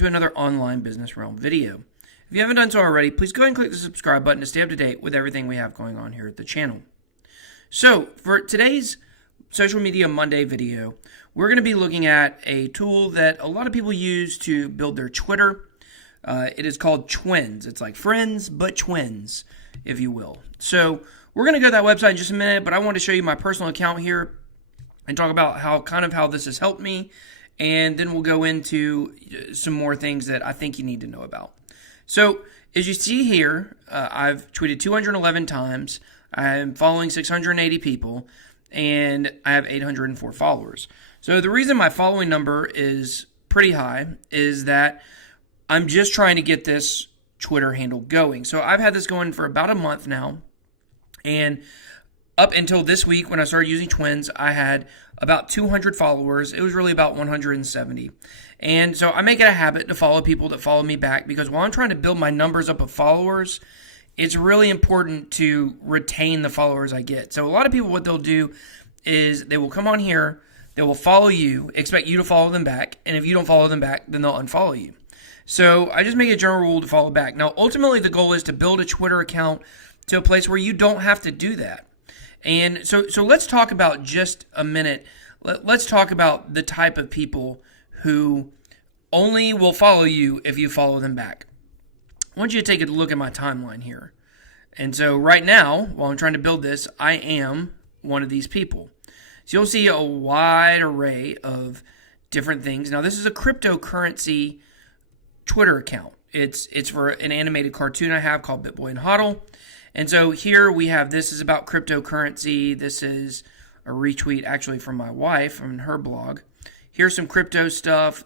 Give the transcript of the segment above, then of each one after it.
to another online business realm video. If you haven't done so already, please go ahead and click the subscribe button to stay up to date with everything we have going on here at the channel. So for today's Social Media Monday video, we're going to be looking at a tool that a lot of people use to build their Twitter. It is called Twiends. It's like friends, but twins, if you will. So we're going to go to that website in just a minute, but I want to show you my personal account here and talk about how this has helped me. And then we'll go into some more things that I think you need to know about. So as you see here, I've tweeted 211 times. I'm following 680 people, and I have 804 followers. So the reason my following number is pretty high is that I'm just trying to get this Twitter handle going. So I've had this going for about a month now, and up until this week when I started using Twiends, I had about 200 followers. It was really about 170. And so I make it a habit to follow people that follow me back, because while I'm trying to build my numbers up of followers, it's really important to retain the followers I get. So a lot of people, what they'll do is they will come on here, they will follow you, expect you to follow them back, and if you don't follow them back, then they'll unfollow you. So I just make a general rule to follow back. Now, ultimately, the goal is to build a Twitter account to a place where you don't have to do that. And so let's talk about just a minute. Let's talk about the type of people who only will follow you if you follow them back. I want you to take a look at my timeline here. And so right now, while I'm trying to build this, I am one of these people. So you'll see a wide array of different things. Now, this is a cryptocurrency Twitter account. It's for an animated cartoon I have called BitBoy and Hodl. And so here we have, this is about cryptocurrency. This is a retweet actually from my wife from her blog. Here's some crypto stuff,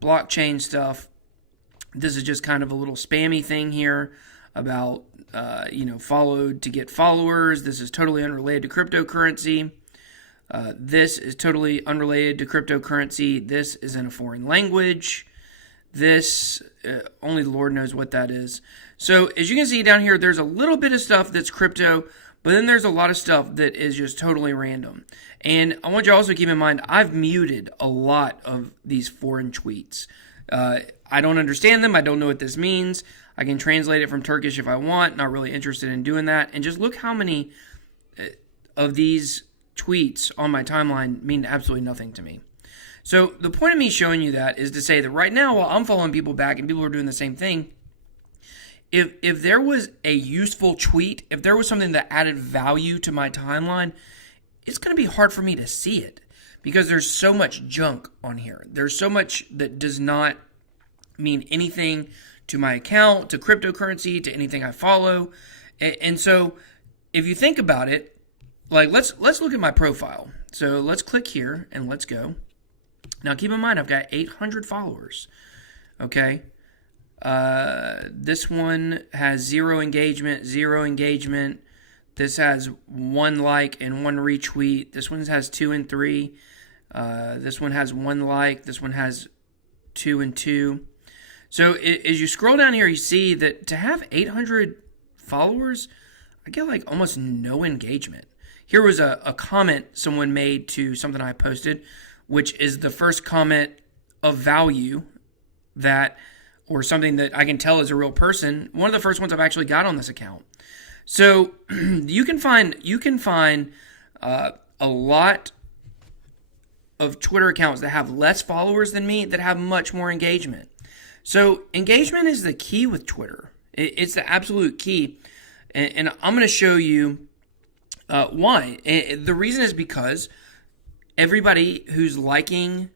blockchain stuff. This is just kind of a little spammy thing here about, followed to get followers. This is totally unrelated to cryptocurrency. This is totally unrelated to cryptocurrency. This is in a foreign language. This, only the Lord knows what that is. So as you can see down here, there's a little bit of stuff that's crypto, but then there's a lot of stuff that is just totally random. And I want you to also keep in mind, I've muted a lot of these foreign tweets. I don't understand them. I don't know what this means. I can translate it from Turkish if I want. Not really interested in doing that. And just look how many of these tweets on my timeline mean absolutely nothing to me. So the point of me showing you that is to say that right now, while I'm following people back and people are doing the same thing, if there was a useful tweet, if there was something that added value to my timeline, it's going to be hard for me to see it because there's so much junk on here. There's so much that does not mean anything to my account, to cryptocurrency, to anything I follow. And so if you think about it, like let's look at my profile. So let's click here and let's go. Now keep in mind, I've got 800 followers. Okay. This one has 0 engagement. This has 1 like and 1 retweet. This one has 2 and 3. This one has 1 like. This one has 2 and 2. So as you scroll down here, you see that to have 800 followers, I get like almost no engagement. Here was a comment someone made to something I posted, which is the first comment of value that, or something that I can tell is a real person. One of the first ones I've actually got on this account. So you can find a lot of Twitter accounts that have less followers than me that have much more engagement. So engagement is the key with Twitter. It's the absolute key. And I'm going to show you why. The reason is because everybody who's liking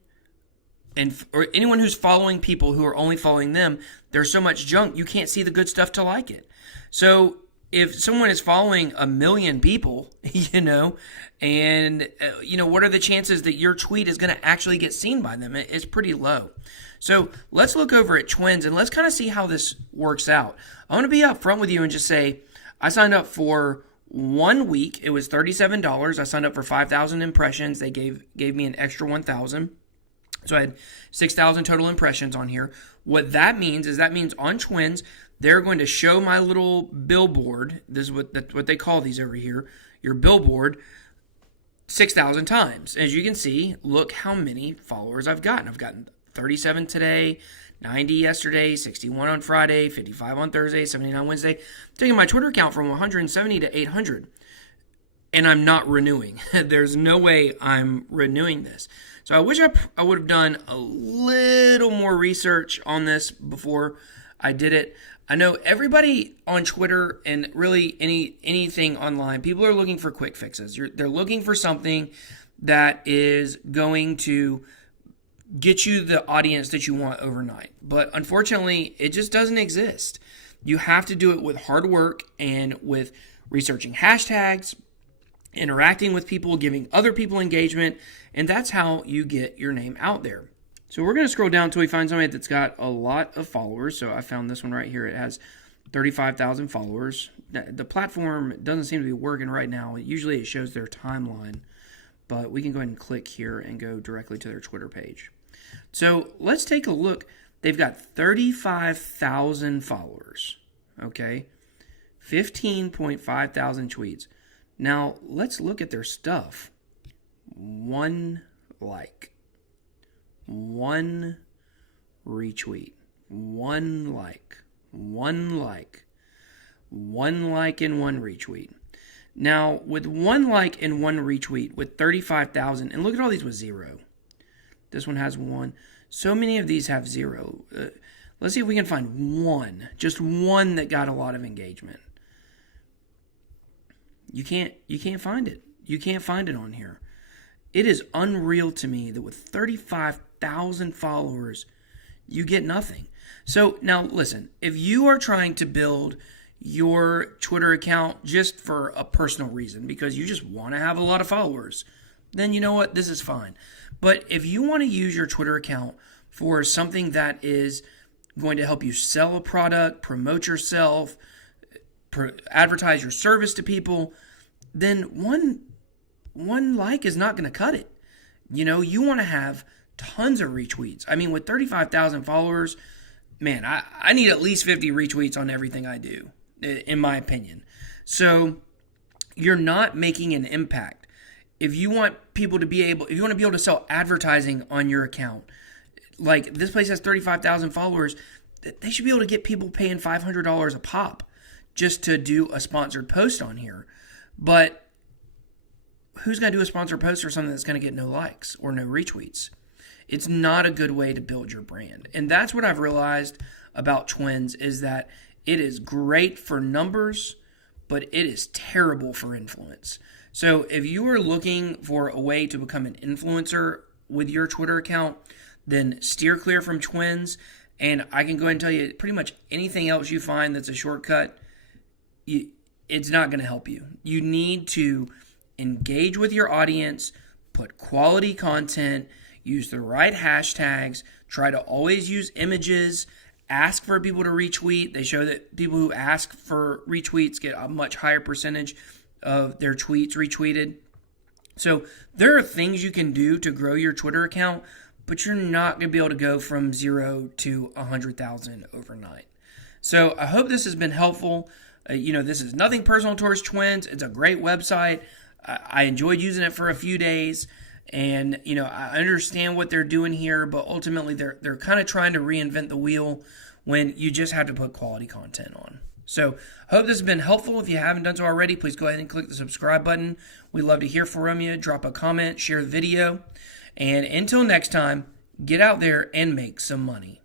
or anyone who's following people who are only following them, there's so much junk, you can't see the good stuff to like it. So if someone is following 1 million people, and what are the chances that your tweet is going to actually get seen by them? It's pretty low. So let's look over at Twiends and let's kind of see how this works out. I want to be upfront with you and just say, I signed up for 1 week. It was $37. I signed up for 5,000 impressions. They gave me an extra 1,000. So I had 6,000 total impressions on here. What that means is on Twiends, they're going to show my little billboard. This is what they call these over here, your billboard, 6,000 times. As you can see, look how many followers I've gotten. I've gotten 37 today, 90 yesterday, 61 on Friday, 55 on Thursday, 79 Wednesday. I'm taking my Twitter account from 170 to 800. And I'm not renewing. There's no way I'm renewing this. So I wish I would have done a little more research on this before I did it. I know everybody on Twitter and really anything online, people are looking for quick fixes. They're looking for something that is going to get you the audience that you want overnight. But unfortunately, it just doesn't exist. You have to do it with hard work and with researching hashtags, interacting with people, giving other people engagement, and that's how you get your name out there. So we're going to scroll down until we find somebody that's got a lot of followers. So I found this one right here. It has 35,000 followers. The platform doesn't seem to be working right now. Usually it shows their timeline, but we can go ahead and click here and go directly to their Twitter page. So let's take a look. They've got 35,000 followers, okay? 15.5 thousand tweets. Now, let's look at their stuff. 1 like. 1 retweet. 1 like. 1 like. 1 like and 1 retweet. Now, with 1 like and 1 retweet, with 35,000, and look at all these with 0. This one has 1. So many of these have 0. Let's see if we can find 1. Just 1 that got a lot of engagement. You can't find it. You can't find it on here. It is unreal to me that with 35,000 followers, you get nothing. So now listen, if you are trying to build your Twitter account just for a personal reason, because you just want to have a lot of followers, then you know what? This is fine. But if you want to use your Twitter account for something that is going to help you sell a product, promote yourself, advertise your service to people, then one like is not going to cut it. You know, you want to have tons of retweets. I mean, with 35,000 followers, man, I need at least 50 retweets on everything I do, in my opinion. So you're not making an impact. If you want people to be able, if you want to be able to sell advertising on your account, like this place has 35,000 followers, they should be able to get people paying $500 a pop just to do a sponsored post on here. But who's going to do a sponsored post for something that's going to get no likes or no retweets? It's not a good way to build your brand. And that's what I've realized about Twiends, is that it is great for numbers, but it is terrible for influence. So if you are looking for a way to become an influencer with your Twitter account, then steer clear from Twiends. And I can go ahead and tell you, pretty much anything else you find that's a shortcut, it's not going to help you. You need to engage with your audience, put quality content, use the right hashtags, try to always use images, ask for people to retweet. They show that people who ask for retweets get a much higher percentage of their tweets retweeted. So there are things you can do to grow your Twitter account, but you're not going to be able to go from 0 to 100,000 overnight. So I hope this has been helpful. This is nothing personal towards Twiends. It's a great website. I enjoyed using it for a few days, and I understand what they're doing here, but ultimately they're kind of trying to reinvent the wheel when you just have to put quality content on. So I hope this has been helpful. If you haven't done so already, please go ahead and click the subscribe button. We'd love to hear from you. Drop a comment, share the video, and until next time, get out there and make some money.